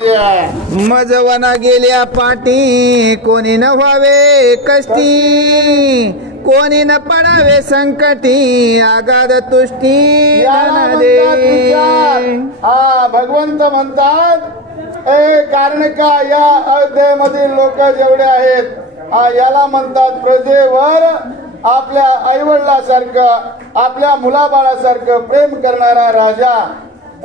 मजवना गेल्या पाठी कोणी न व्हावे कष्टी, कोणी न पडावे संकटी, आगाध तुष्टी भगवंत म्हणतात कारण का या अयोध्येमधील लोक जेवढे आहेत याला म्हणतात प्रजेवर आपल्या आईवडिलासारखं आपल्या मुलाबाळासारखं प्रेम करणारा राजा.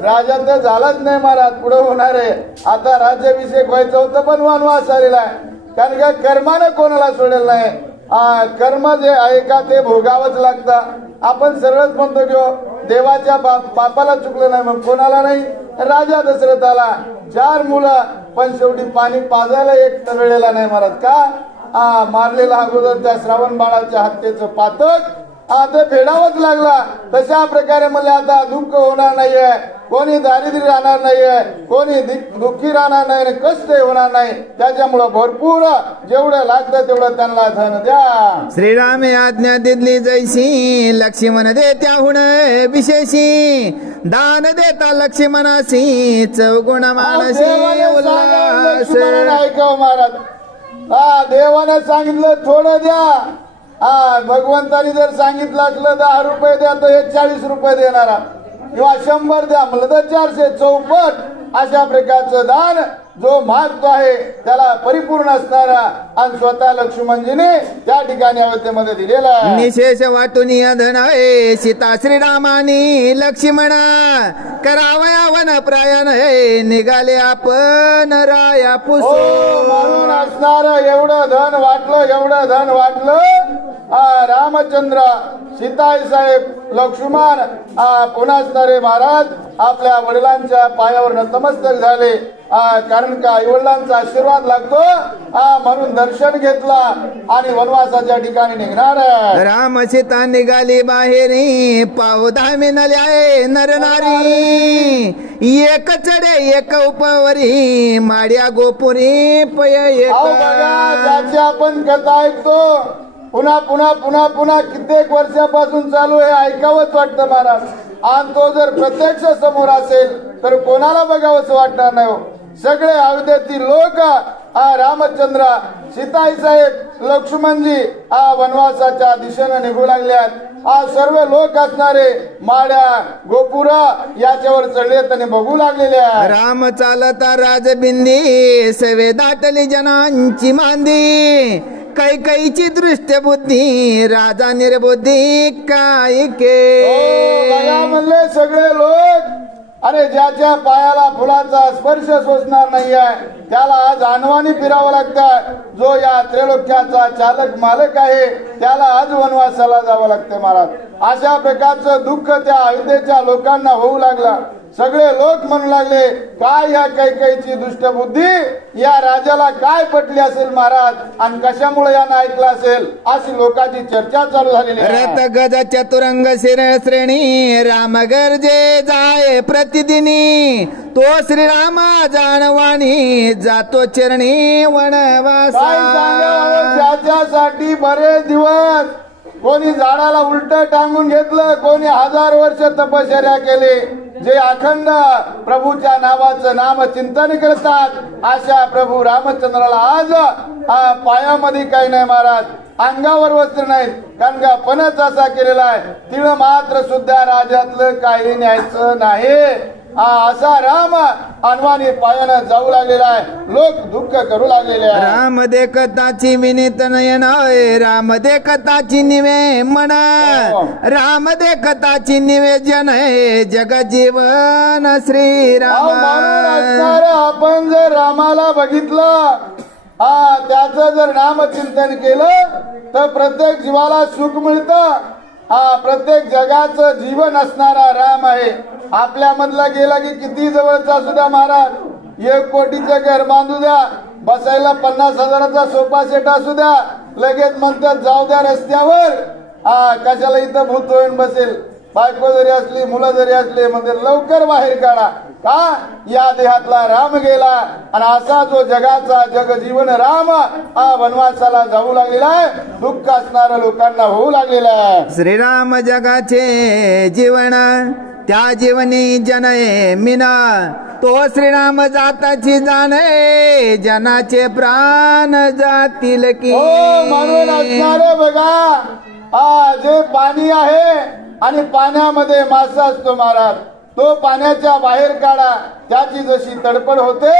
राजा तर झालाच नाही महाराज, पुढे होणार आहे. आता राज्याभिषेक व्हायचं होतं पण वनवास आलेला आहे. कारण का कर्मानं कोणाला सोडेल नाही. कर्म जे आहे का ते भोगावंच लागतं. आपण सरळच म्हणतो की देवाच्या बापाला चुकलं नाही मग कोणाला नाही. राजा दशरथाला 4 मुलं पण शेवटी पाणी पाजायला एक तळलेला नाही महाराज. का मारलेला अगोदर त्या श्रावण बाळाच्या हत्येचं पातक आता फेडावंच लागला. तशा प्रकारे मला आता दुःख होणार नाहीये, कोणी दारिद्र्य राहणार नाहीये, कोणी दुःखी राहणार नाही, कष्ट होणार नाही. त्याच्यामुळे भरपूर जेवढं लागतं तेवढं त्यांना धन द्या. श्रीराम आज्ञा दिली जैसी, लक्ष्मण देत्याहून विशेषी, दान देता लक्ष्मणासी, चौगुण मानसी उल्लास. ऐकाव महाराज, देवाने सांगितलं थोडं द्या. भगवंतानी जर सांगितलं असलं 10 रुपये द्या तर हे 40 रुपये देणारा, किंवा 100 द्या म्हणलं तर 400 चौपट. अशा प्रकारचं दान जो मागतो आहे त्याला परिपूर्ण असणारा आणि स्वतः लक्ष्मणजीने त्या ठिकाणी अयोध्येमध्ये दिलेला आहे. निशेष वाटून धन आहे सीता श्रीरामानी लक्ष्मण, करावया वन प्रायण हे, निघाले आपण राया पुसो. म्हणून असणार एवढं धन वाटलं रामचंद्र सीताई साहेब लक्ष्मण पुन्हा असणारे महाराज आपल्या वडिलांच्या पायावर नतमस्तक झाले. कारण का आईवडिलांचा आशीर्वाद लागतो म्हणून दर्शन घेतला आणि वनवासाच्या ठिकाणी निघणार. राम सीता निघाली बाहेरी, पाहू धामी नल्या नरनारी, एक चढे एक उपवरी, माड्या गोपुरी पय. त्याची आपण कथा ऐकतो पुन्हा पुन्हा पुन्हा पुन्हा कित्येक वर्षापासून चालू आहे, ऐकावंच वाटतं महाराज. आणि तो जर प्रत्यक्ष समोर असेल तर कोणाला बघावंच वाटणार नाही. सगळे अयोध्येतील लोक रामचंद्र सीताई साहेब लक्ष्मणजी वनवासाच्या दिशेने निघू लागल्यात. सर्व लोक असणारे माड्या गोपुर याच्यावर चढलेत आणि बघू लागलेले आहेत. राम चालता राजबिंदी, सवे दाटली जनांची मांदी, कैकईची दृष्ट बुद्धी, राजा निर्बुद्धी काय के. म्हणले सगळे लोक अरे ज्याच्या पायाला फुलाचा स्पर्श सोसणार नाहीये त्याला आज अनवाणी फिरावं लागतं. जो या त्रैलोक्याचा चालक मालक आहे त्याला आज वनवासाला जावं लागतं महाराज. अशा प्रकारचं दुःख त्या अयोध्येच्या लोकांना होऊ लागला. सगळे लोक म्हणू लागले काय या कैकईची दुष्टबुद्धी या राजाला काय पटली असेल महाराज आणि कशामुळे यानं ऐकलं असेल अशी लोकांची चर्चा चालू झालेली. रथ गज चतुरंग श्रेणी, राम गरजे जाय प्रतिदिनी, तो श्रीराम जानवाणी, जातो चरणी वनवास. ज्याच्यासाठी बरेच दिवस कोणी झाडाला उलट टांगून घेतलं, कोणी 1000 वर्ष तपश्चर्या केली, जे अखंड प्रभूच्या नावाचं नाम चिंतन करतात अशा प्रभू रामचंद्राला आज पायामध्ये काही नाही महाराज, अंगावर वस्त्र नाहीत. कारण का पणच असा केलेला आहे तिळ मात्र सुद्धा राजातलं काही न्यायचं नाही. असा राम अनवाणी पायानं जाऊ लागलेला आहे. लोक दुःख करू लागलेले आहे. राम देखताची विनीत नयन, राम देखताची निवे मन, राम देखताची निवेदन आहे, जग जीवन श्रीराम. आपण जर रामाला बघितलं त्याचं जर नामचिंतन केलं तर प्रत्येक जीवाला सुख मिळतं. प्रत्येक जगाचं जीवन असणारा राम आहे. आपल्या मधला गेला की किती जवळचा सुद्धा महाराज 1 कोटीचं घर बांधू द्या, बसायला 50,000चा सोफा सेट असू द्या, लगेच म्हणतात जाऊ द्या रस्त्यावर. कशाला इथं भूत होऊन बसेल. बायको जरी असली मुलं जरी असले म्हणजे लवकर बाहेर काढा. का या देहातला राम गेला आणि असा जो जगाचा जगजीवन राम वनवासाला जाऊ लागलेला आहे. दुःख असणाऱ्या लोकांना होऊ लागलेला आहे. श्रीराम जगाचे जीवन त्या जीवनी जनये मीन तो श्रीराम जाताची जाणे जनाचे प्राण जातील की. म्हणून असणारे बघा जे पाणी आहे आणि पाण्यामध्ये मासा असतो महाराज, तो पाण्याच्या बाहेर काढा. त्याची जशी तडपड होते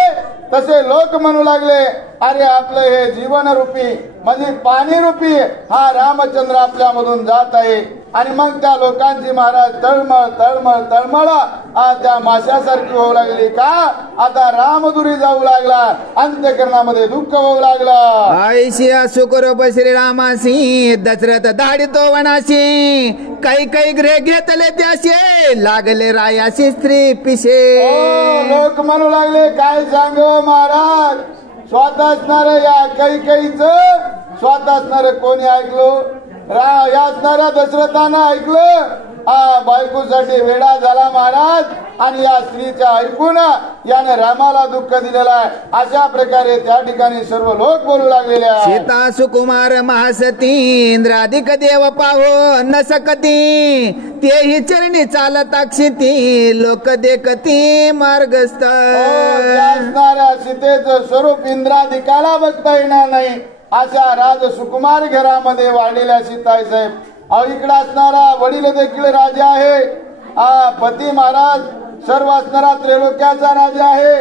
तसे लोक म्हणू लागले अरे आपलं हे जीवन रूपी म्हणजे पाणी रूपी हा रामचंद्र आपल्यामधून जात आहे. आणि मग त्या लोकांची महाराज तळमळ तळमळ तळमळ त्या माशासारखी होऊ लागली का. आता रामदुरी जाऊ लागला, अंतःकरणामध्ये दुःख होऊ लागलं. आईशी सुखरूप श्रीरामासी दशरथ धाडितो वनाशी काही काही ग्रह घेतले त्याशी लागले रायाशी स्त्री पिशे. लोक म्हणू लागले काय सांगावं महाराज, स्वतः असणार या कैकईच स्वतः असणार कोणी ऐकलो, या असणाऱ्या दशरथानं ऐकलं. बायकोसाठी वेडा झाला महाराज आणि या स्त्रीच्या ऐकून याने रामाला दुःख दिलेला आहे. अशा प्रकारे त्या ठिकाणी सर्व लोक बोलू लागलेले आहेत. सीता सुकुमार महासती इंद्राधिक देव पाहो न सकती तेही चरणी चालत अक्षिती लोक देखती मार्गस्थ. असणाऱ्या सीतेचं स्वरूप इंद्राधिकाला बघता येणार नाही अशा राज सुकुमार घरामध्ये वाढलेल्या सीताई साहेब. इकडे असणारा वडील देखील राजा आहे, पती महाराज सर्व असणारा त्रैलोक्याचा राजा आहे,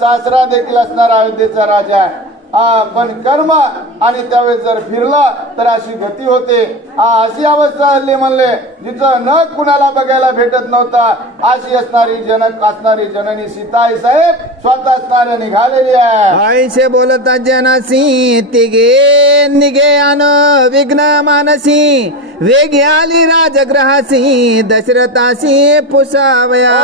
सासरा देखील असणारा अयोध्येचा राजा आहे. पण कर्म आणि त्यावेळेस जर फिरला तर अशी गती होते. अशी अवस्था हल्ली म्हणले जिचं न कुणाला बघायला भेटत नव्हता अशी असणारी जनक असणारी जननी सीताई साहेब स्वतः असणाऱ्या निघालेली आहे. आईशे बोलता जनासी तिघे निघे अन विघ्न मानसी वेगी आली राजग्रहासी दशरथाशी पुसावया.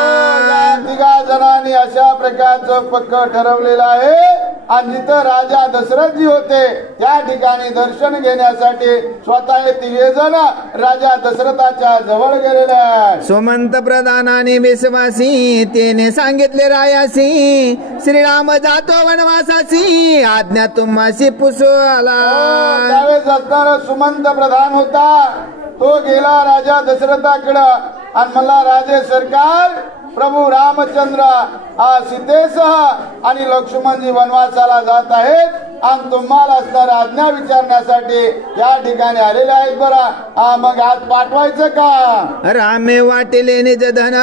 तिघा जणांनी अशा प्रकारचं पक्क ठरवलेलं आहे. आणि जिथं राजा दशरथजी होते त्या ठिकाणी दर्शन घेण्यासाठी स्वतः तिघे जण राजा दशरथाच्या जवळ गेलेले. सुमंत प्रधानाने विश्वासी त्याने सांगितले रायासी श्रीराम जातो वनवासासी आज्ञा तुम्हाशी पुसू आला. त्यावेळेस असणारा सुमंत प्रधान होता तो गेला राजा दशरथाकडं आणि मला राजे सरकार प्रभू रामचंद्र सीतेसह आणि लक्ष्मणजी वनवासाला जात आहेत आणि तुम्हाला असणारा आज्ञा विचारण्यासाठी या ठिकाणी आलेले आहेत. बरा मग आज पाठवायचं का. रामे वाटिले निज धन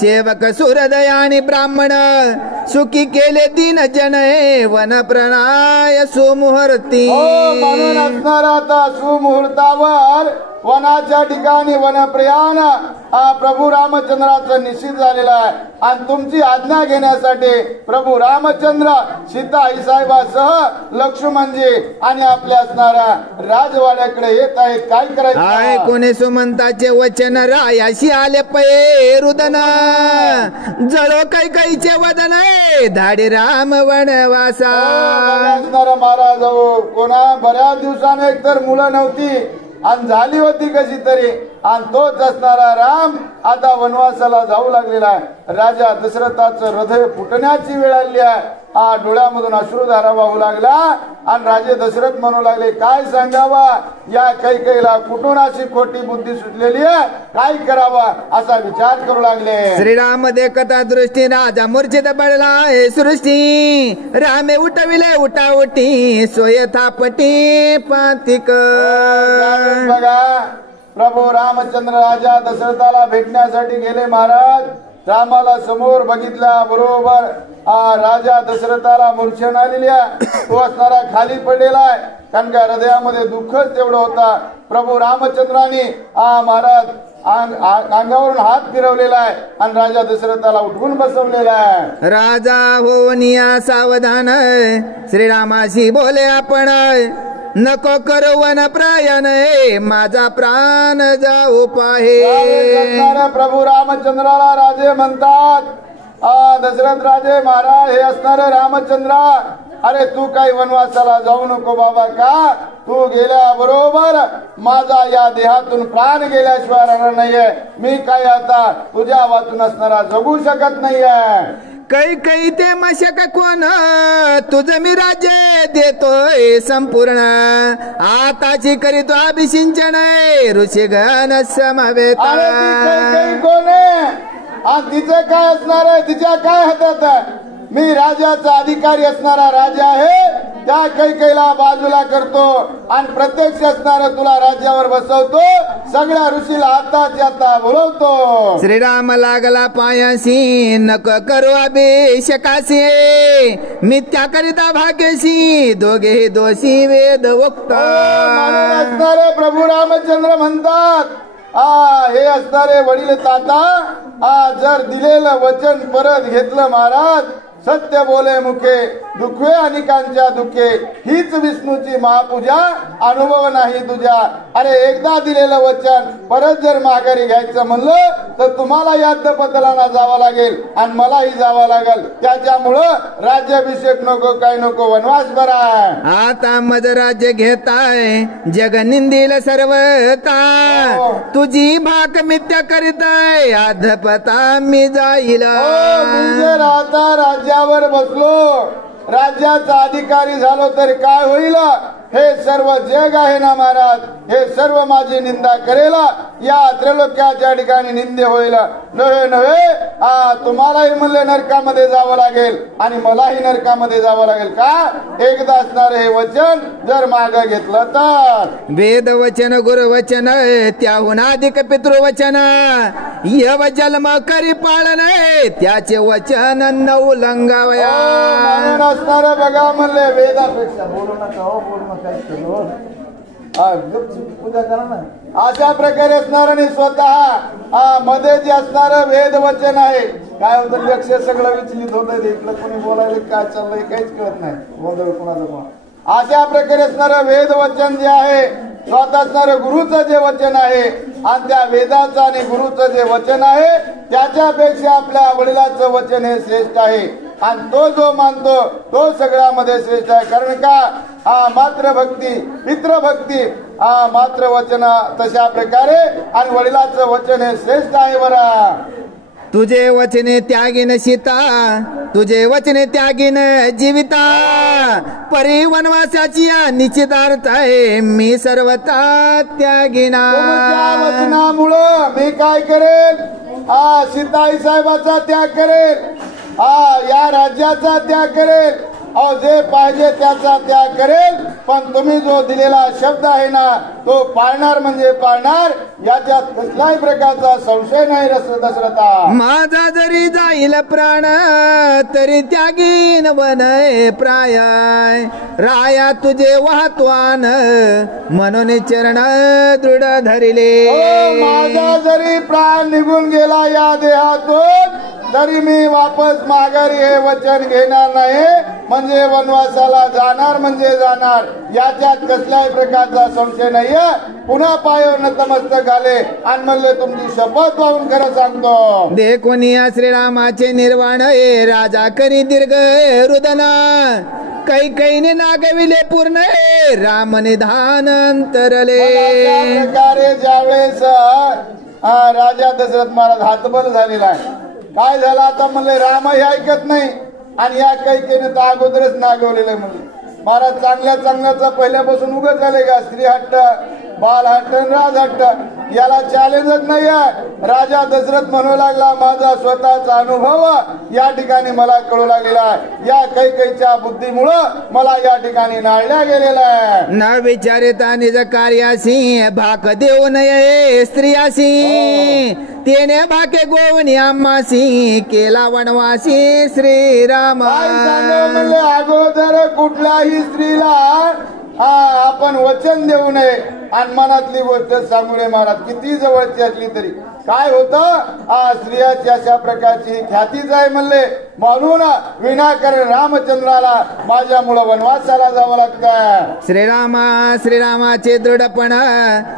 सेवक सूरदय आणि ब्राह्मण सुखी केले दीन जन वन प्रणाय सुमुहूर्ती. म्हणून असणारा आता सुमुहूर्तावर वनाच्या ठिकाणी वनप्रयाण प्रभू रामचंद्राचं निश्चित झालेलं आहे. आणि तुमची आज्ञा घेण्यासाठी प्रभू रामचंद्र सीता आई साहेबासह लक्ष्मणजी आणि आपल्या असणाऱ्या राजवाड्याकडे येत आहेत. काय करायचं. कोणी सुमंताचे वचन रायाशी आले पै रुदन जळो कैकईचे वदन धाडी राम वनवासा. असणारा महाराज कोणा बऱ्याच दिवसाने एकतर मुलं नव्हती आणि झाली होती कशी तरी आणि तोच असणारा राम आता वनवासाला जाऊ लागलेला आहे. राजा दशरथाचं हृदय फुटण्याची वेळ आली आहे. डोळ्यामधून अश्रुधारा वाहू लागला आणि राजे दशरथ म्हणू लागले काय सांगावा या कैकेयीला कुठून अशी खोटी बुद्धी सुचलेली आहे, काय करावा असा विचार करू लागले. श्रीराम देखता दृष्टी राजा मूर्छित पडला हे सृष्टी रामे उठविले उठाउटी सोय थापटी पातिक. बघा प्रभू रामचंद्र राजा दशरथाला भेटण्यासाठी गेले महाराज. रामाला समोर बघितल्या बरोबर राजा दशरथाला मूर्छन आलेली आहे. तो असणारा खाली पडलेला आहे कारण का हृदयामध्ये दुःखच तेवढं होता. प्रभू रामचंद्राने महाराज अंगावरून हात फिरवलेला आहे आणि राजा दशरथाला उठवून बसवलेला आहे. राजा होनिया सावधान श्रीरामाशी बोले आपण नको करू वन प्रयाण माझा प्राण जाऊ पाहे. प्रभू रामचंद्राला राजे म्हणतात दशरथ राजे महाराज हे असणारे रामचंद्रा अरे तू काही वनवासाला जाऊ नको बाबा का तू गेल्याबरोबर माझा या देहातून प्राण गेल्याशिवाय राहणार नाहीये. मी काय आता तुझ्या वाचून असणारा जगू शकत नाहीये. कै ते मशक कोण तुझं मी राज्य देतोय संपूर्ण आताची करीतो अभिषिंचन ऋषीगण समवेत अरे ती कैकेयी कोण आहे आणि तिचं काय असणार आहे तिच्या काय हातात आहे मी राजाचा अधिकारी असणारा राजा आहे त्या कैकेयीला बाजूला करतो आणि प्रत्यक्ष असणारा तुला राज्यावर बसवतो सगळ्या ऋषीला हाताच्या हाता बोलवतो श्रीराम लागला पायासी नको करू अभिषेकासी मी त्याकरिता भाग्यशी दोघे दोषी वेद वक्त असणारे प्रभू रामचंद्र म्हणतात हे असणारे वडील ताता जर दिलेलं वचन परत घेतलं महाराज सत्य बोले मुखे दुखे अनेकांच्या दुखे हीच विष्णूची महापूजा अनुभव नाही तुझ्या अरे एकदा दिलेलं वचन परत जर माघारी घ्यायचं म्हणलं तर तुम्हाला यादपतलाना जावं लागेल आणि मलाही जावं लागेल त्याच्यामुळं राज्याभिषेक नको काय नको वनवास बरा आता मज राज्य घेताय जग निंदील सर्वता तुझी भाक मित्य करीताय अधपता मी जाईल जर आता राज्यावर बसलो राज्याचा अधिकारी झालो तर काय होईल हे सर्व जग आहे ना महाराज हे सर्व माझी निंदा करेल या त्रैलोक्याच्या ठिकाणी निंदे होईल नव्हे नव्हे तुम्हालाही म्हणले नरकामध्ये जावं लागेल आणि मलाही नरकामध्ये जावं लागेल का एकदा असणार हे वचन जर माग घेतलं तर वेद वचन गुरु वचन त्याहून अधिक पितृवचन यव जन्म करी पाळन त्याचे वचन न उल्लंघावया असणार बघा म्हणले वेदापेक्षा बोलू नका हो बोलू नका पूजा करा ना अशा प्रकारे असणार आणि स्वतः मध्ये जे असणार वेद वचन आहे काय होतं लक्ष सगळं विचलित होत इकडं कोणी बोलायला काय चाललंय काहीच कळत नाही गोंधळ कोणाचा कोणा अशा प्रकारे असणार वेद वचन जे आहे स्वतः असणार गुरुचं जे वचन आहे आणि त्या वेदाचं आणि गुरुचं जे वचन आहे त्याच्यापेक्षा आपल्या वडिलाचं वचन हे श्रेष्ठ आहे आणि तो जो मानतो तो सगळ्यामध्ये श्रेष्ठ आहे कारण का मातृभक्ती पितृभक्ती मात्र वचन तशा प्रकारे आणि वडिलाचं वचन हे श्रेष्ठ आहे बरा तुझे वचने त्यागीन सीता तुझे वचने त्यागीन जीविता परी वनवासाची निश्चितार्थ आहे मी सर्वता त्यागीना वचनामुळं मी काय करेल सीताई साहेबाचा त्याग करेल या राज्याचा त्याग करेल जे पाहिजे त्याचा त्याग करेल पण तुम्ही जो दिलेला शब्द आहे ना तो पाळणार म्हणजे पाळणार याच्यात कसल्याही प्रकारचा संशय नाही दशरथा माझा जरी जाईल प्राण तरी त्यागीन बनय प्राय राया तुझे वाहत्वान म्हणून चरण दृढ धरिले माझा जरी प्राण निघून गेला या देहातून तरी मी वापस माघारी हे वचन घेणार नाही म्हणजे वनवासाला जाणार म्हणजे जाणार याच्यात कसल्याही प्रकारचा संशय नाहीये पुन्हा पायावर नतमस्तक झाले आणि म्हणले तुमची शपथ वाहून खरं सांगतो देखोनी श्रीरामाचे निर्वाण राजा करी दीर्घ रुदना कैकेयीने नागविले पूर्ण राम निधान अंतरले प्रकारे ज्यावेळेस राजा दशरथ महाराज हातबल झालेला आहे काय झालं आता म्हणले रामही ऐकत नाही आणि या कैकेयीने तर अगोदरच नागवलेलं म्हणले महाराज चांगल्या चांगल्याचा पहिल्यापासून उगत झाले का स्त्री हट्ट बाल हट्ट राज हट्ट याला चॅलेंजच नाही आहे राजा दशरथ म्हणू लागला माझा स्वतःचा अनुभव या ठिकाणी मला कळू लागलेला आहे या कैकेयीच्या बुद्धीमुळं मला या ठिकाणी नाळल्या गेलेला आहे न विचारिता निज कार्यासी भाक देऊ नये स्त्रियासी तेने भाके गोवनी आम्हासी केला वनवासी श्रीराम म्हणले अगोदर कुठल्याही स्त्रीला आपण वचन देऊ नये आणि मनातली गोष्ट सांगू नये महाराज किती जवळची असली तरी काय होतं स्त्रियाची अशा प्रकारची ख्यातीच आहे म्हणले म्हणून विनाकारण रामचंद्राला माझ्यामुळं वनवासाला जावं लागतं श्रीरामाचे दृढपण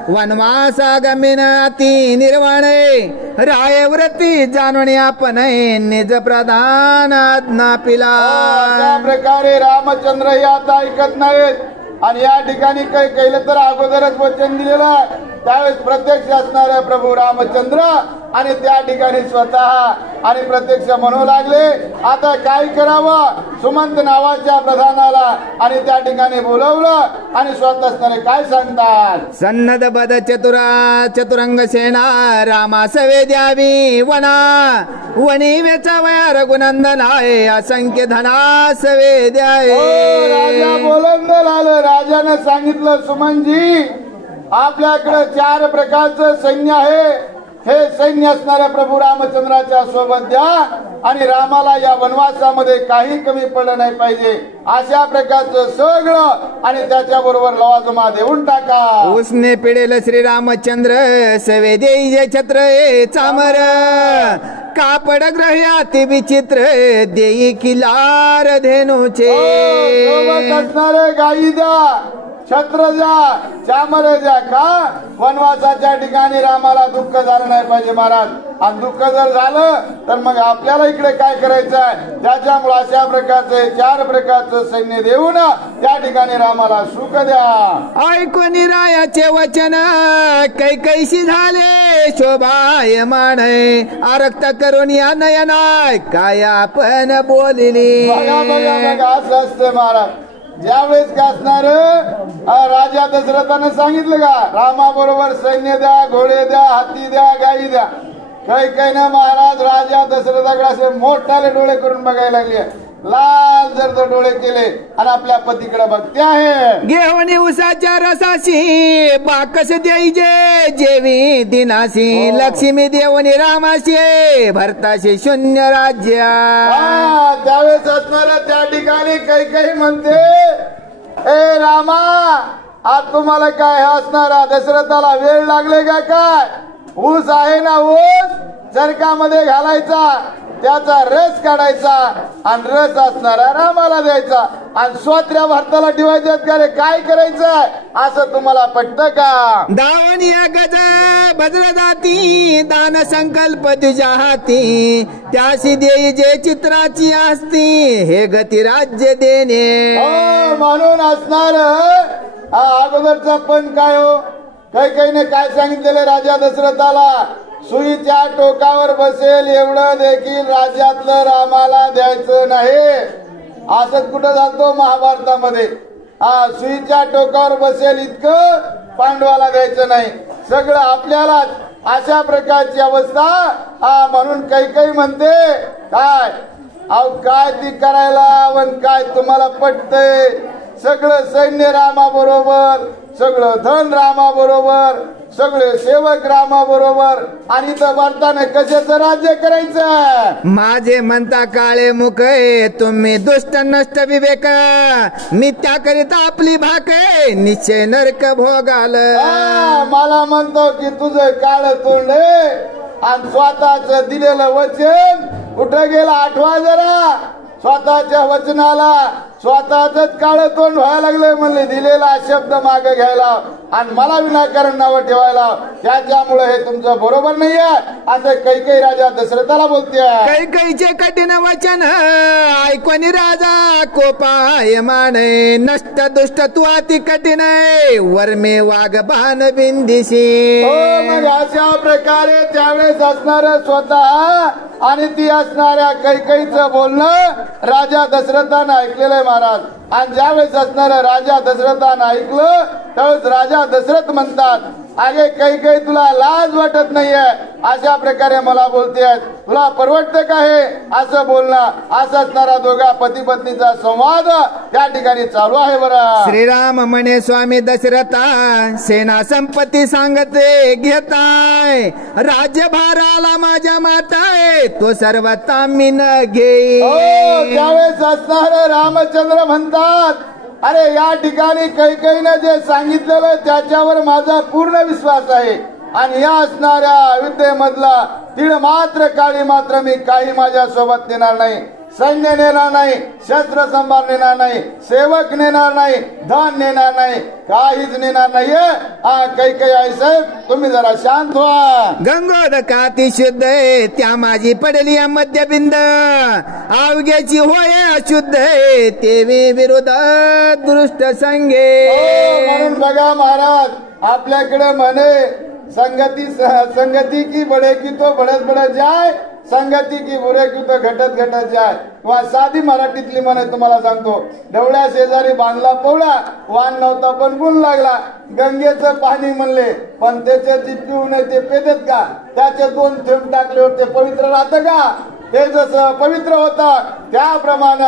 वनवास गमीन अति निर्वाण राय व्रती जाणून आपण निज प्रधान आज्ञा पिला अशा प्रकारे रामचंद्र हे आता ऐकत नाहीत आणि या ठिकाणी काही केलं तर अगोदरच वचन दिलेलं त्यावेळेस प्रत्यक्ष असणारे प्रभू रामचंद्र आणि त्या ठिकाणी स्वतः आणि प्रत्यक्ष म्हणू लागले, आता काय करावं. सुमंत नावाच्या प्रधानाला आणि त्या ठिकाणी बोलवलं आणि स्वतः असणारे काय सांगतात. सन्नद बद चतुरंग सेना रामा सवे द्यावी वना वनी वेचावया रघुनंदन आहे असंख्य धना सवे द्यावे. राजा बोलंदर आलं. राजाने सांगितलं, सुमनजी आपल्याकडे 4 प्रकारचं सैन्य आहे. हे सैन्य असणाऱ्या प्रभू रामचंद्राच्या सोबत द्या आणि रामाला या वनवासामध्ये काही कमी पडलं नाही पाहिजे अशा प्रकारचं सगळं आणि त्याच्याबरोबर लवाजमा देऊन टाका. उसने पिढेल श्रीरामचंद्र सवे देई जे छत्र चामर कापड ग्रह्याती विचित्र देई किलार धेनुचे. असणारे गायी द्या, छत्र द्या, चामर द्या. का वनवासाच्या ठिकाणी रामाला दुःख झालं नाही पाहिजे महाराज. आणि दुःख जर झालं तर मग आपल्याला इकडे काय करायचं आहे. त्याच्यामुळे अशा प्रकारचे 4 प्रकारचं सैन्य देऊन त्या ठिकाणी रामाला सुख द्या. ऐकून रायाचे वचन कैकैशी झाले शोभायमान आरक्त करून या नयनाय काय आपण बोलली. बघा बघा बघा असं असते महाराज. ज्यावेळेस काय असणार, राजा दशरथानं सांगितलं का रामाबरोबर सैन्य द्या, घोडे द्या, हाती द्या, गाई द्या. काही ना महाराज राजा दशरथाकडे असे मोठाले डोळे करून बघायला लागले, लाल जर्द डोळे केले आणि आपल्या पतीकडे बघते आहे. घेऊन उसाच्या रसाशी बाकस द्यायचे जेवी दिनाशी लक्ष्मी देवनी रामाशी भरताशी शून्य राज्य. त्यावेळेस असणार त्या ठिकाणी काही म्हणते, ए रामा आज तुम्हाला काय असणारा दशरथाला वेळ लागले का काय. ऊस आहे ना, ऊस चरकामध्ये घालायचा, त्याचा रस काढायचा आणि रस असणारा रामाला द्यायचा आणि स्वतः भरताला ठेवायचे का रे. काय करायचं असं तुम्हाला पटतं का. दावन या गज भद्र जाती दान संकल्प तुझ्या हाती त्याशी देई जे चित्राची असती हे गती राज्य देणे. म्हणून असणार अगोदरचा पण काय हो. काही काय सांगितलेलं राजा दशरथाला, सुईच्या टोकावर बसेल एवढं देखील राज्यातलं रामाला द्यायचं नाही. असंच कुठं जातो महाभारतामध्ये. सुईच्या टोकावर बसेल इतकं पांडवाला द्यायचं नाही, सगळं आपल्यालाच. अशा प्रकारची अवस्था. म्हणून काही म्हणते काय अहो काय ती करायला वन काय तुम्हाला पटतंय. सगळं सैन्य रामाबरोबर, सगळं धन रामाबरोबर, सगळे सेवक रामाबरोबर आणि तर वर्ताने कशाचं राज्य करायचं. माझे म्हणता काळे मुख तुम्ही दुष्ट नष्ट विवेक मी त्याकरिता आपली भाक निश्चय नरक भोगाल. मला म्हणतो की तुझं काळ तोंड आणि स्वतःच दिलेलं वचन कुठं गेलं आठवा जरा. स्वतःच्या वचनाला स्वतःच काळ तोंड व्हायला लागले. म्हणले दिलेला शब्द मागे घ्यायला आणि मला विनाकारण नावं ठेवायला, त्याच्यामुळे हे तुमचं बरोबर नाहीये असं काही राजा दशरथाला बोलते. कैकईचे कठीण वचन ऐकून राजा कोपाय माने नष्ट दुष्ट तू अति कठीण वर्मे वाघ बाण बिंदिशी. मग अशा प्रकारे त्यावेळेस असणार स्वतः आणि ती असणाऱ्या कैकईचं बोलणं राजा दशरथानं ऐकलेलं महाराज. आणि ज्यावेळेस असणार राजा दशरथानं ऐकलं त्यावेळेस राजा दशरथ म्हणतात, अरे काही तुला लाज वाटत नाहीये अशा प्रकारे मला बोलतेय, तुला परवडतं का हे असं बोलणं. असं असणारा दोघा पती पत्नीचा संवाद त्या ठिकाणी चालू आहे. बरं श्रीराम म्हणे स्वामी दशरथा सेना संपत्ती सांगते घेताय राज्यभाराला माझ्या माताय तो सर्व तामी न घे. त्यावेळेस असणार रामचंद्र म्हणतात, अरे या ठिकाणी कैकईनं जे सांगितलेलं त्याच्यावर माझा पूर्ण विश्वास आहे आणि या असणाऱ्या अयोध्येमधला तीळ मात्र काळी मात्र मी काही माझ्या सोबत नेणार नाही. सैन्य नेणार नाही, शस्त्र संभार नेणार नाही, सेवक नेणार नाही, धन नेणार नाही, काहीच नेणार नाहीये. कैकई आई साहेब तुम्ही जरा शांत व्हा. गंगोदकाती शुद्ध त्या माझी पडली मध्यबिंद अवघ्याची होय अशुद्ध तेवी विरोध दृष्ट संगे. म्हणून बघा महाराज आपल्याकडे म्हणे संगती की बडे की तो बडत बडत जाय, संगती की बुरे की तो घटत घटत जाय. वा साधी मराठीतली म्हणे तुम्हाला सांगतो. डवळ्या शेजारी बांधला पोवळा, वाण नव्हता पण गुण लागला. गंगेचं पाणी म्हणले पण त्याचे ती पिऊ नये ते पेदेत का? त्याचे 2 थेंब टाकल्यावर ते पवित्र राहतं का? ते जसं पवित्र होतं त्याप्रमाणे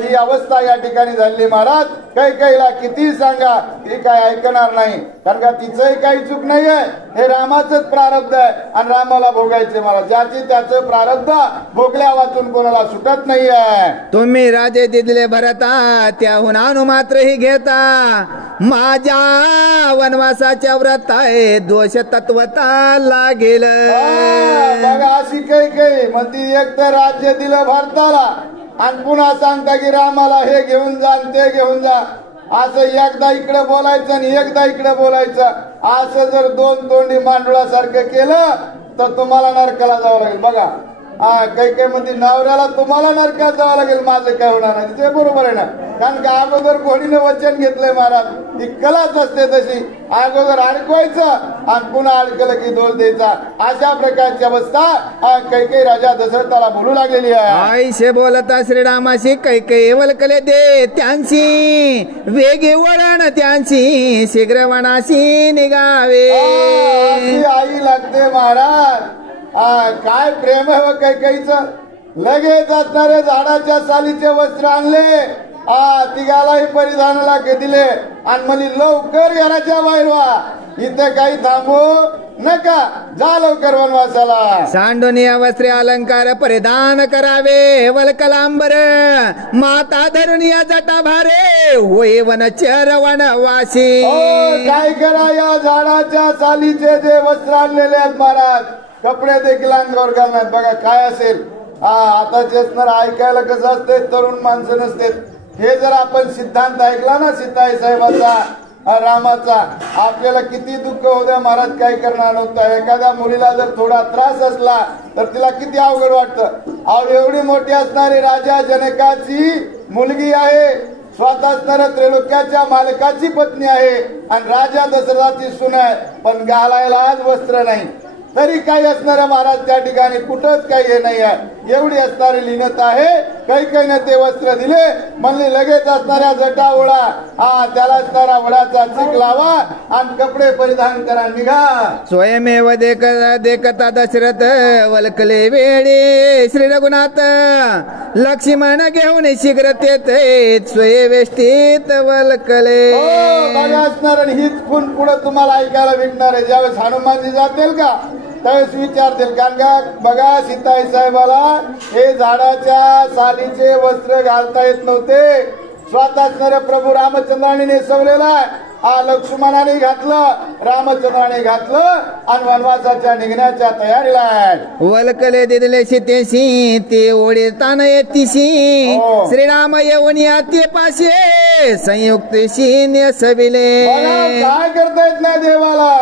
ही अवस्था या ठिकाणी झाली. महाराज कैकेयीला किती सांगा ती काय ऐकणार नाही, कारण का तिचंही काही चूक नाहीये. हे रामाचंच प्रारब्ध आहे आणि रामाला भोगायचे. महाराज ज्याची त्याचं प्रारब्ध भोगल्या वाचून कोणाला सुटत नाहीये. तुम्ही राजे दिले भरता, त्याहून अनु मात्र ही घेता. माझ्या वनवासाच्या व्रताय दोष तत्वता लागेल. बघा अशी कैकेयी म्हणती एक तर राज्य दिलं भारताला आणि पुन्हा सांगता की रामाला हे घेऊन जा ते घेऊन जा. असं एकदा इकडे बोलायचं आणि एकदा इकडे बोलायचं. असं जर 2 तोंडी मांडुळासारखं केलं तर तुम्हाला नरकाला जावं लागेल. बघा काही मध्ये नवऱ्याला तुम्हाला नरकात जावं लागेल, माझं काय होणार नाही. ते बरोबर आहे ना, कारण का अगोदर घोडीने वचन घेतलंय महाराज. ती कलाच असते तशी, अगोदर अडकवायचं आणि पुन्हा अडकलं की दोष द्यायचा. अशा प्रकारची अवस्था कैकेयी राजा दशरथाला बोलू लागलेली आहे. आईशे बोलता श्रीरामाशी कैकेयी वलकले दे त्यांची, वेगे वळण त्यांची शीघ्र वनाशी निघावे. आई लागते महाराज. काय प्रेम आहे व कैकेयीचं. लगेच असणारे झाडाच्या सालीचे वस्त्र आणले, तिघालाही परिधानाला दिले आणि म्हणली लवकर घराच्या बाहेर व्हा, इथं काही थांबू नका, जा लवकर वनवासाला. सांडोनिया वस्त्रे अलंकार परिधान करावे, वलकलांबर माता धरुनिया जटा भारे, होय वनचर वनवासी. काय करा, या झाडाच्या सालीचे जे वस्त्र आणलेले आहेत महाराज, कपडे देखील अंगावर घालणार. बघा काय असेल. आता चेतणार ऐकायला कसं असते, तरुण माणसं नसते. हे जर आपण सिद्धांत ऐकला ना सीताई साहेबाचा, रामाचा, आपल्याला किती दुःख होतं महाराज. काय करणार नव्हतं. एखाद्या मुलीला जर थोडा त्रास असला तर तिला किती अवघड वाटतं. एवढी मोठी असणारी राजा जनकाची मुलगी आहे, स्वतः असणाऱ्या त्रैलोक्याच्या मालकाची पत्नी आहे आणि राजा दशरथाची सून आहे, पण घालायला आज वस्त्र नाही. तरी काही असणाऱ्या महाराज त्या ठिकाणी कुठंच काही हे नाही आहे. एवढी असणारी लीनता आहे. कैकेयीने ते वस्त्र दिले, म्हणले लगेच असणाऱ्या जटा ओळा, त्याला असणारा वडाचा चिक लावा आणि कपडे परिधान करा, निघा. स्वयमेव देखता दशरथ वलकले वेळे, श्री रघुनाथ लक्ष्मण घेऊन शीघ्र तेथे स्वयवेष्टीत वलकले. असणार हीच खून पुढे तुम्हाला ऐकायला भेटणार आहे. ज्यावेळेस हनुमानजी जातील का त्यावेळेस विचारतील, कारण का बघा सीताई साहेबाला हे झाडाच्या सालीचे वस्त्र घालता येत नव्हते. स्वतः असणाऱ्या प्रभू रामचंद्राने नेसवलेला आहे. लक्ष्मणाने घातलं, रामचंद्राने घातलं आणि वनवासाच्या निघण्याच्या तयारीला आहे. वलकले दिले सीतेशी ते ओढताना येतीशी, श्रीराम येऊन या ते पाशे संयुक्तशी नेसविले. काय करता येत नाही देवाला.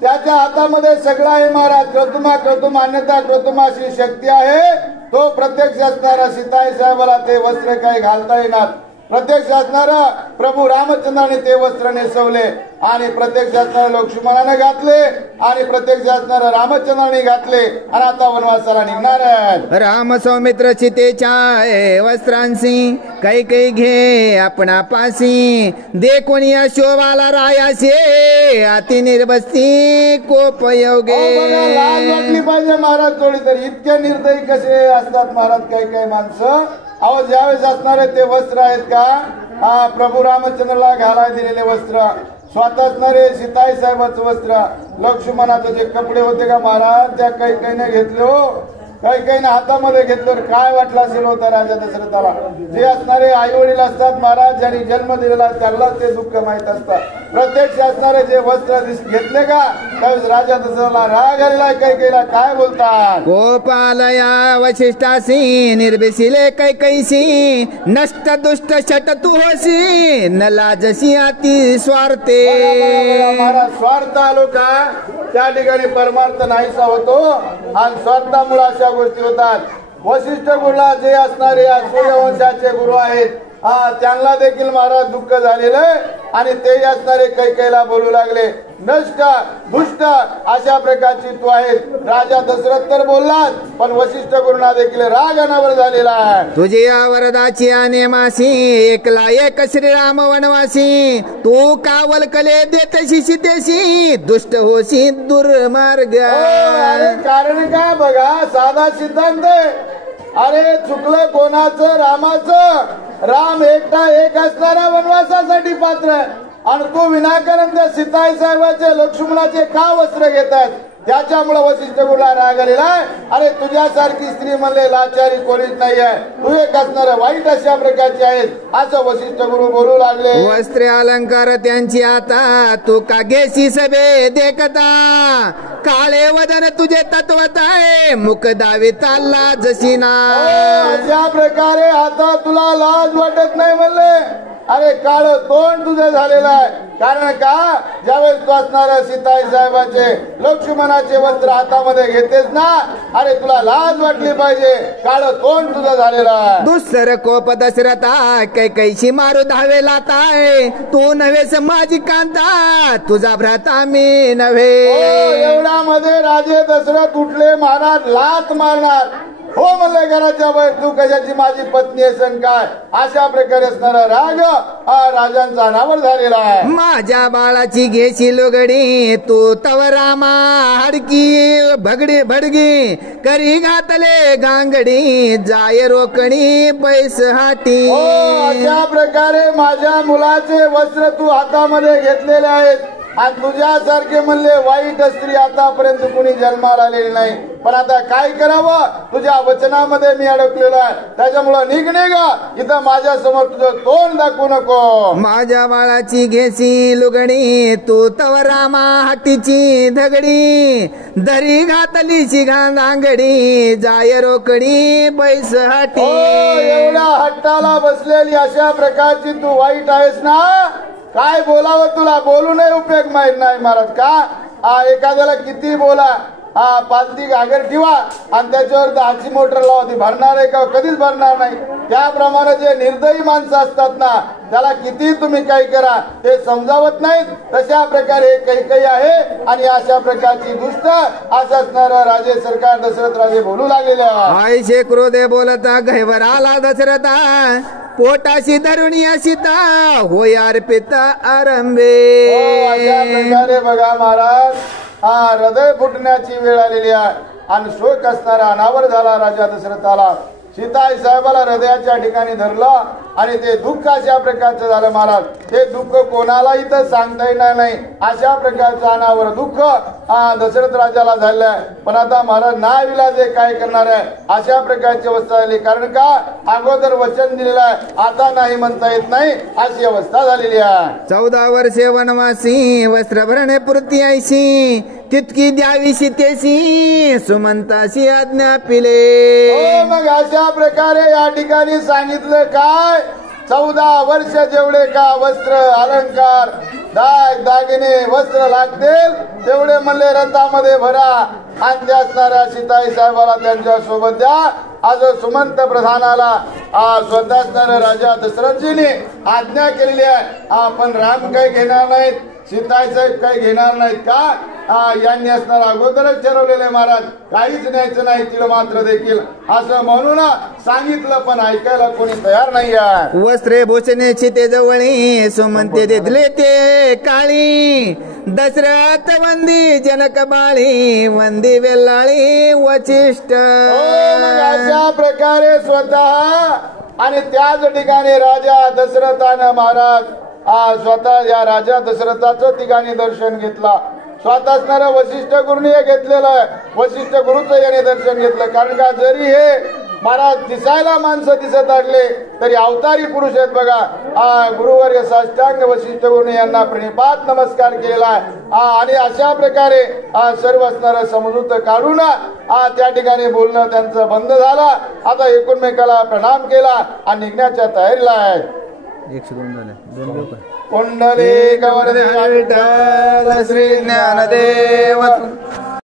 त्याच्या हातामध्ये सगळं आहे महाराज. क्रतुमा क्रतुम अन्यथा क्रतुमाशी शक्ती आहे. तो प्रत्यक्ष असणारा सीताई साहेबाला ते वस्त्र काही घालता येणार. प्रत्यक्ष असणारा प्रभू रामचंद्राने ते वस्त्र नेसवले आणि प्रत्यक्ष असणारे लक्ष्मणाने घातले आणि प्रत्यक्ष असणारा रामचंद्राने घातले आणि आता वनवासाला निघणार आहेत. राम सौमित्र सीतेच्या वस्त्रांशी कैकेयी घे आपणा पासी, दे कोणी शोभाला रायाशे अति निर्बस्ती कोपयोगे. लाज वाटली पाहिजे महाराज थोडी तरी. इतके निर्दयी कसे असतात महाराज काही काही माणसं. अहो ज्यावेळेस असणारे ते वस्त्र आहेत का, प्रभू रामचंद्रला घालायला दिलेले वस्त्र, स्वतः असणारे सीताई साहेबाचं वस्त्र, लक्ष्मणाचे जे कपडे होते का महाराज, त्या कैकेयीने घेतले. हो कैकेयीने हातामध्ये घेतल्यावर काय वाटलं असेल होता राजा दशरथाला. जे असणारे आई वडील असतात महाराज, ज्यांनी जन्म दिलेला त्यांना ते दुःख माहित असतात. प्रत्यक्ष असणारे जे वस्त्र घेतले का त्यावेळेस राजा दशरथाला राग आलेला. कैकेयीला काय बोलतात, गोपालया वशिष्ठासी निर्बिसिले कैकेयीशी, नष्ट दुष्ट शट तू होशी न लाजशी अति स्वार्थे. महाराज स्वार्थ आलो का त्या ठिकाणी परमार्थ नाहीसा होतो आणि स्वार्थामुळे अशा गोष्टी होतात. वशिष्ठ गुरुला जे असणारे सूर्यवंशाचे गुरु आहेत, त्यांना देखील महाराज दुःख झालेलं आणि ते असणारे कैकेयीला बोलू लागले, नष्ट दुष्ट अशा प्रकारची तू आहेस. राजा दशरथ तर बोललास, पण वशिष्ठ गुरुना देखील राग अनावर झालेला आहे. तुझी या वरदाची आणि मासी एकला एक श्रीराम वनवासी. तू कावल कले देतशी सीतेशी दुष्ट होशी दुर्मार्ग. अरे कारण काय बघा, साधा सिद्धांत आहे. अरे चुकलं कोणाचं? रामाचं. राम एकटा एक असणारा वनवासासाठी पात्र आहे, आणि तू विनाकारण त्या सीताई साहेबाचे लक्ष्मणाचे का वस्त्र घेतात? त्याच्यामुळे वशिष्ठ गुरुला राग आलेला आहे. अरे तुझ्यासारखी स्त्री म्हणले लाचारी कोणीच नाही आहे, तू एक असणार वाईट अशा प्रकारची आहेस, असं वशिष्ठ गुरु बोलू लागले. वस्त्र अलंकार त्यांची आता तू का घेशी सभे देखता. काळे वदन तुझे तत्वत आहे, मुख दावी चालला जशी ना. अशा प्रकारे आता तुला लाज वाटत नाही म्हणले. अरे काळ तोंड तुझं झालेलं आहे. कारण का, ज्यावेळेस तू असणार सीताई साहेबाचे लक्ष्मणाचे वस्त्र हातामध्ये घेतेस ना, अरे तुला लाज वाटली पाहिजे. काळ तोंड तुझं झालेलं आहे. दुसर कोप दशरथा कैकैशी मारू धावे लाताय. तू नव्हेस माझी कांता, तुझा भ्राता मी नव्हे. एवढ्या मध्ये राजे दशरथ उठले, महाराज लात मारणार. हो म्हणले, घराच्या बाहेर तू कशाची माझी पत्नी असेल काय? अशा प्रकारे असणारा राग राजांचा अनावर झालेला आहे. माझ्या बाळाची घेशी लुगडी तू तव रामा हडकी भगडी भडगी करी घातले गांगडी जाय रोकणी पैस हाटी. अशा प्रकारे माझ्या मुलाचे वस्त्र तू हातामध्ये घेतलेले आहेत, आणि तुझ्यासारखे म्हणले वाईट स्त्री आतापर्यंत कुणी जन्माला आलेली नाही. पण आता काय करावं, तुझ्या वचनामध्ये मी अडकलेलो आहे. त्याच्यामुळं निघणे ग इथं माझ्या समोर तुझं तोंड दाखवू नको. माझ्या बाळाची घेसी लुगडी तू तव रामा हाटीची धगडी दरी घातली गांगडी जाय रोकडी पैस हाटी. एवढ्या हट्टाला बसलेली अशा प्रकारची तू वाईट आहेस ना. काय बोलावं तुला? बोलू नये उपयोग माहित नाही महाराज का? एखाद्याला किती बोला, पालती घागर ठेवा आणि त्याच्यावर 10ची मोटर लावा, ती भरणार आहे का? कधीच भरणार नाही. त्याप्रमाणे जे निर्दयी माणसं असतात ना, त्याला किती तुम्ही काही करा ते समजावत नाहीत. तशा प्रकारे काही आहे, आणि अशा प्रकारची दुष्ट असं असणारा राजे सरकार दशरथ राजे बोलू लागलेले. आयशे क्रोधे बोलता घैवर आला दशरथा. पोटाशी धरुणी सीता होय अर्पिता आरंभे. अशा प्रकारे बघा महाराज, हृदय फुटण्याची वेळ आलेली आहे, आणि शोक असणारा अनावर झाला राजा दशरथाला. सीताई साहेबाला हृदयाच्या ठिकाणी धरलं, आणि ते दुःख अशा प्रकारचं झालं महाराज. ते दुःख कोणाला इथं सांगता येणार नाही, अशा प्रकारचं अनावर दुःख दशरथ राजाला झालंय. पण आता महाराज नाविलाजे काय करणार आहे, अशा प्रकारची अवस्था झाली. कारण का, अगोदर वचन दिलेलं आहे, आता नाही म्हणता येत नाही, अशी अवस्था झालेली आहे. 14 वर्षे वनवासी वस्त्र भरणे पुरती ऐशी तितकी द्यावी सीतेशी सुमंताशी आज्ञा पिले. मग अशा प्रकारे या ठिकाणी सांगितलं काय, 14 वर्ष जेवढे का वस्त्र अलंकार दागिने वस्त्र लागतील तेवढे म्हणले रथामध्ये भरा, आणि त्या असणाऱ्या सीताई साहेबाला त्यांच्या सोबत द्या. आज सुमंत प्रधानाला स्वतः असणाऱ्या राजा दशरथजीने आज्ञा केलेली आहे. पण राम काही घेणार नाहीत, सीताई साहेब काही घेणार नाहीत का? यांनी असणार अगोदरच ठरवलेले महाराज, काहीच न्यायचं नाही तिला मात्र देखील, असं म्हणून सांगितलं, पण ऐकायला कोणी तयार नाही आहे. वस्त्रे भूषणे चिते जवळी सुमंते दिले ते काळी दशरथ वंदी जनक बाळी वंदी वेल्लाळी वचिष्ठ. अशा प्रकारे स्वतः आणि त्याच ठिकाणी राजा दशरथानं महाराज स्वतः या राजा दशरथाचं ठिकाणी दर्शन घेतला. स्वतः असणाऱ्या वशिष्ठ गुरुने घेतलेलं आहे, वशिष्ठ गुरुचं याने दर्शन घेतलं. कारण का, जरी हे महाराज दिसायला माणसं दिसत असले तरी अवतारी पुरुष आहेत बघा. गुरुवर्य साष्टांग वशिष्ठ गुरुने यांना प्रणिपात नमस्कार केलेला आहे. आणि अशा प्रकारे सर्व असणारं समजूत काढून त्या ठिकाणी बोलणं त्यांचं बंद झालं. आता एकमेकाला प्रणाम केला आणि निघण्याच्या तयारीला आहे. 102 झाले. पुंडलिक वरदे विठ्ठल श्री ज्ञानदेव